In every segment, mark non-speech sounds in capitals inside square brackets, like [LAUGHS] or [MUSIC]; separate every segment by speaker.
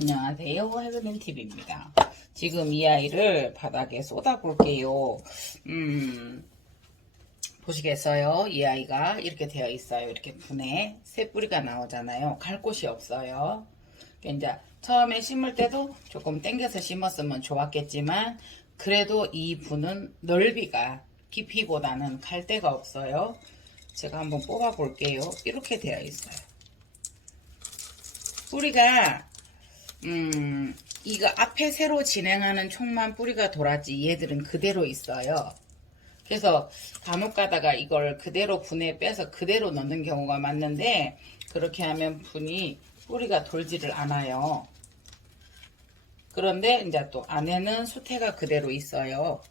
Speaker 1: 안녕하세요. 해그맨TV입니다. 지금 이 아이를 바닥에 쏟아 볼게요. 음, 보시겠어요? 이 아이가 이렇게 되어 있어요. 이렇게 분에 새 뿌리가 나오잖아요. 갈 곳이 없어요. 그러니까 이제 처음에 심을 때도 조금 당겨서 심었으면 좋았겠지만 그래도 이 분은 넓이가 깊이보다는 갈 데가 없어요. 제가 한번 뽑아 볼게요. 이렇게 되어 있어요. 뿌리가 음, 이거 앞에 새로 진행하는 총만 뿌리가 돌았지 얘들은 그대로 있어요. 그래서 간혹 가다가 이걸 그대로 분에 빼서 그대로 넣는 경우가 많는데 그렇게 하면 분이 뿌리가 돌지를 않아요. 그런데 이제 또 안에는 수태가 그대로 있어요.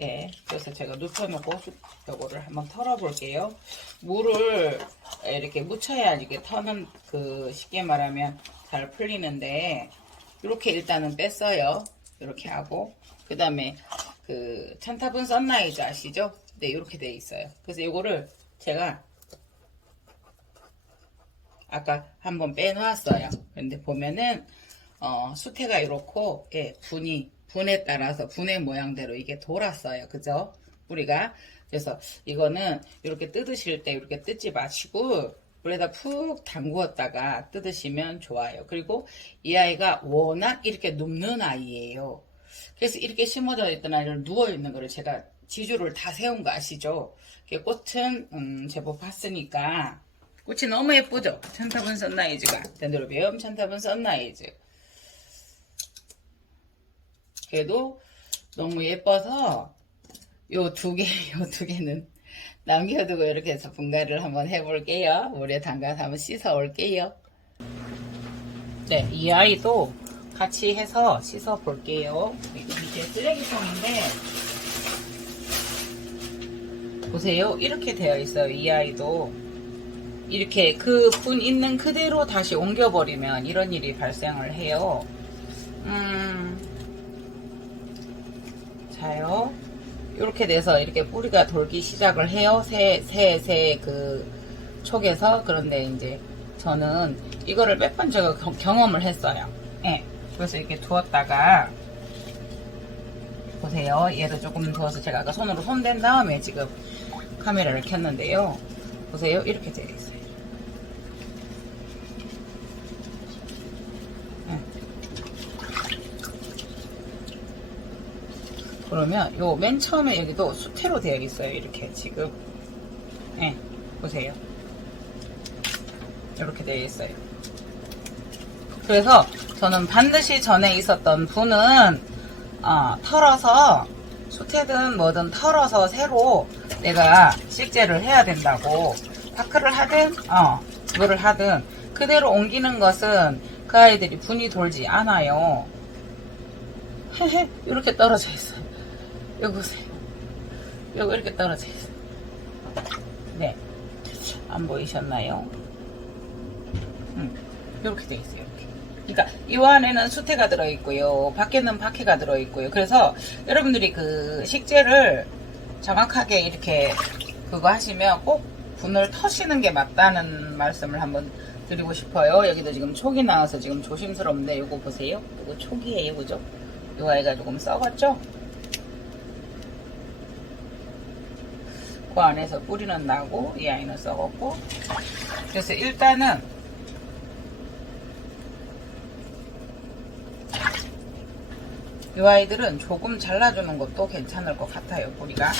Speaker 1: 예, 그래서 제가 눕혀놓고 수- 요거를 한번 털어볼게요. 물을 이렇게 묻혀야 이게 터는 그 쉽게 말하면 잘 풀리는데 이렇게 일단은 뺐어요. 이렇게 하고 그 다음에 그 찬타분 썬라이즈 아시죠? 네, 이렇게 돼 있어요. 그래서 이거를 제가 아까 한번 빼놓았어요. 근데 보면은 어, 수태가 이렇고 예, 분이 분에 따라서 분의 모양대로 이게 돌았어요. 그죠? 뿌리가 그래서 이거는 이렇게 뜯으실 때 이렇게 뜯지 마시고 물에다 푹 담구었다가 뜯으시면 좋아요. 그리고 이 아이가 워낙 이렇게 눕는 아이예요. 그래서 이렇게 심어져 있던 아이를 누워 있는 거를 제가 지주를 다 세운 거 아시죠? 꽃은 음, 제법 봤으니까 꽃이 너무 예쁘죠? 찬타분 선라이즈가 덴드로비엄 찬타분 선라이즈 그래도 너무 예뻐서 요 두 개, [LAUGHS] 요 두 개는 남겨두고 이렇게 해서 분갈이를 한번 해볼게요. 물에 담가서 한번 씻어 올게요. 네, 이 아이도 같이 해서 씻어 볼게요. 밑에 쓰레기통인데 보세요. 이렇게 되어 있어요. 이 아이도 이렇게 그 분 있는 그대로 다시 옮겨버리면 이런 일이 발생을 해요. 음, 자요. 이렇게 돼서 이렇게 뿌리가 돌기 시작을 해요. 새, 새, 새, 그, 촉에서. 그런데 이제 저는 이거를 몇 번 제가 경- 경험을 했어요. 예. 그래서 이렇게 두었다가, 보세요. 얘를 조금 두어서 제가 아까 손으로 손댄 다음에 지금 카메라를 켰는데요. 보세요. 이렇게 되어 있어요. 그러면 요 맨 처음에 여기도 수태로 되어 있어요. 이렇게 지금. 예, 보세요. 이렇게 되어 있어요. 그래서 저는 반드시 전에 있었던 분은 어, 털어서 수태든 뭐든 털어서 새로 내가 식재를 해야 된다고 파크를 하든 어 뭐를 하든 그대로 옮기는 것은 그 아이들이 분이 돌지 않아요. [LAUGHS] 이렇게 떨어져 있어요. 여기 보세요. 여기 이렇게 떨어져 있어요. 네. 안 보이셨나요? 음, 이렇게 돼 있어요. 이렇게. 그러니까 이 안에는 수태가 들어있고요. 밖에는 박해가 들어있고요. 그래서 여러분들이 그 식재를 정확하게 이렇게 그거 하시면 꼭 분을 터시는 게 맞다는 말씀을 한번 드리고 싶어요. 여기도 지금 촉이 나와서 지금 조심스럽는데 이거 보세요. 이거 촉이에요. 그죠? 이 아이가 조금 썩었죠? 그 안에서 뿌리는 나고 이 아이는 썩었고. 그래서 일단은 이 아이들은 조금 잘라주는 것도 괜찮을 것 같아요 뿌리가.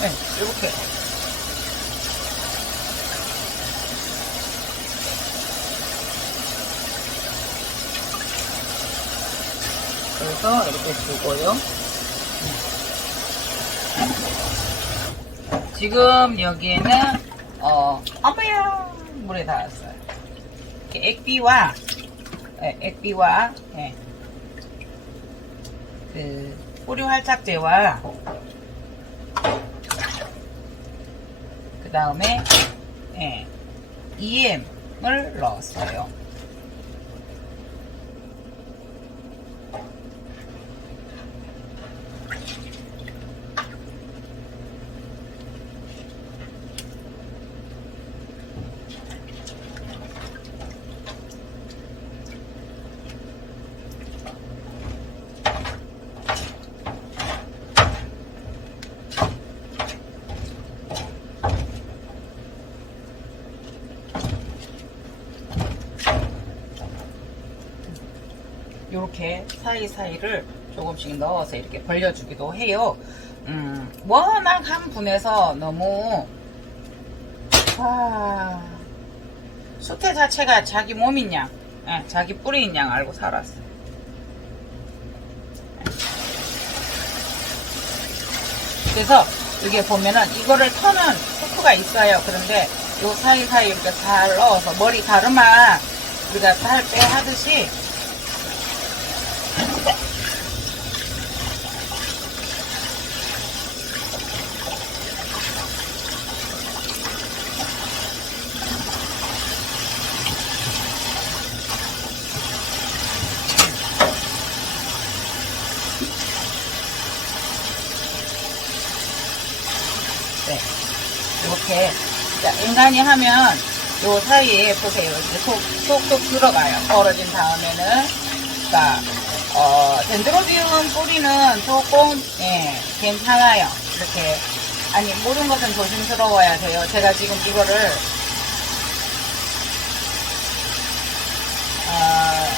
Speaker 1: 네 이렇게 그래서 이렇게 주고요. 지금 여기에는 어 어머야 물에 닿았어요. 액비와 예, 액비와 예, 그 뿌리 활착제와 그 다음에 예, EM을 넣었어요. 이렇게 사이사이를 조금씩 넣어서 이렇게 벌려주기도 해요. 음, 워낙 한 분에서 너무 와 수태 자체가 자기 몸인 양, 예, 자기 뿌리인 양 알고 살았어. 그래서 이게 보면은 이거를 터는 스프가 있어요. 그런데 요 사이사이 이렇게 잘 넣어서 머리 가르마 우리가 살빼 하듯이 네. 이렇게 자, 인간이 하면 요 사이에 보세요. 이렇게 속, 쏙쏙 들어가요. 벌어진 다음에는 자, 어, 덴드로비움 뿌리는 조금 예, 괜찮아요. 이렇게 아니 모든 것은 조심스러워야 돼요. 제가 지금 이거를 어,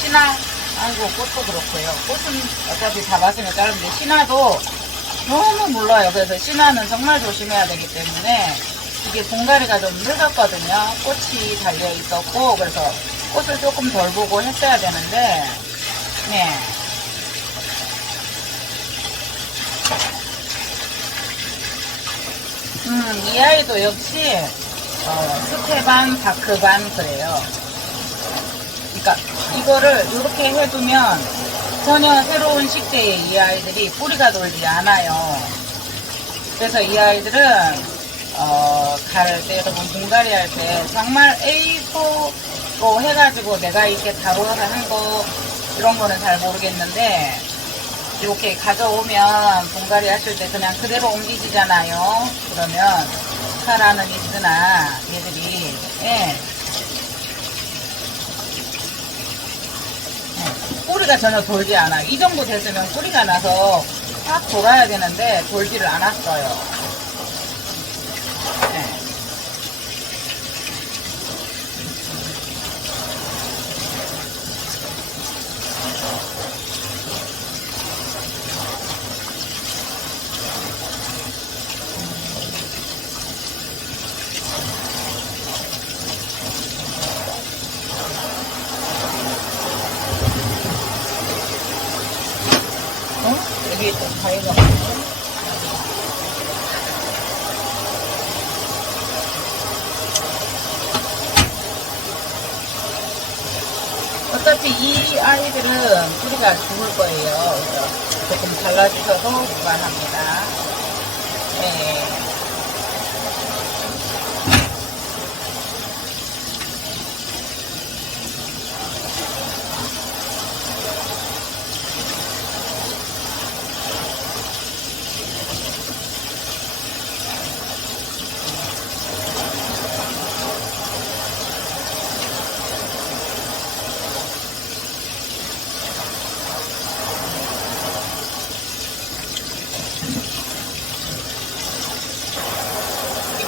Speaker 1: 신화 아이고 꽃도 그렇고요. 꽃은 어차피 잡았으면 자르는데 신화도 너무 물러요. 그래서 신화는 정말 조심해야 되기 때문에 이게 봉다리가 좀 늙었거든요. 꽃이 달려 있었고 그래서 꽃을 조금 덜 보고 했어야 되는데 네. 음, 이 아이도 역시 어, 스테반 바크반 그래요. 그러니까 이거를 이렇게 해두면 전혀 새로운 식재에 이 아이들이 뿌리가 돌지 않아요. 그래서 이 아이들은 어, 가를 때, 여러분, 분갈이 할 때, 정말 A4로 해가지고 내가 이렇게 다뤄서 한 거, 이런 거는 잘 모르겠는데, 이렇게 가져오면 분갈이 하실 때 그냥 그대로 옮기시잖아요. 그러면, 사라는 있으나, 얘들이, 예. 네, 뿌리가 전혀 돌지 않아. 이 정도 됐으면 뿌리가 나서 확 돌아야 되는데, 돌지를 않았어요. 네. 어? 없네. 어차피 이 아이들은 뿌리가 죽을 거예요. 조금 잘라주셔도 무관합니다. 네.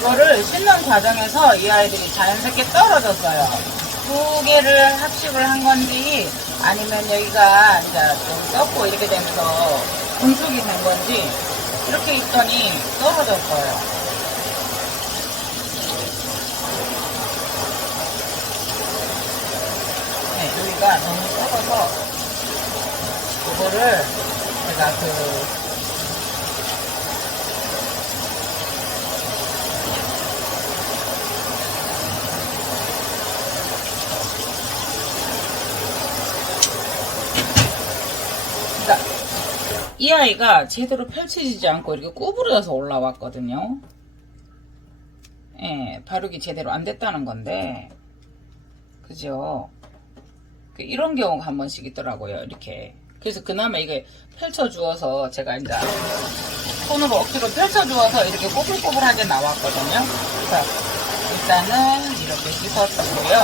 Speaker 1: 이거를 씻는 과정에서 이 아이들이 자연스럽게 떨어졌어요. 두 개를 합식을 한 건지 아니면 여기가 이제 좀 썩고 이렇게 되면서 분숙이 된 건지 이렇게 있더니 떨어졌어요. 네, 여기가 너무 썩어서 이거를 제가 그 그러니까 이 아이가 제대로 펼쳐지지 않고 이렇게 구부러져서 올라왔거든요. 예, 바르기 제대로 안 됐다는 건데, 그죠? 그 이런 경우가 한 번씩 있더라고요, 이렇게. 그래서 그나마 이게 펼쳐주어서 제가 이제 손으로 억지로 펼쳐주어서 이렇게 꼬불꼬불하게 나왔거든요. 그래서 일단은 이렇게 씻어주고요.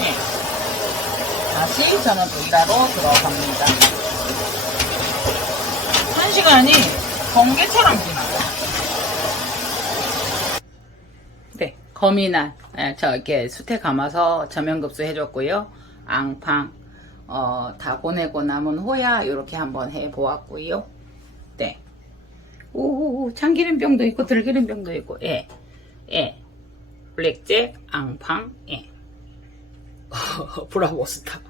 Speaker 1: 예. 다시 저는 또 일하러 들어갑니다. 한 시간이 번개처럼 지나요. 네, 거미날. 예, 저 이렇게 수태 감아서 저면급수 해줬고요. 앙팡. 어, 다 보내고 남은 호야 이렇게 한번 해 보았고요. 네. 오, 참기름병도 있고 들기름병도 있고, 예, 예. 블랙잭, 앙팡, 예. [LAUGHS] 브라보 스타.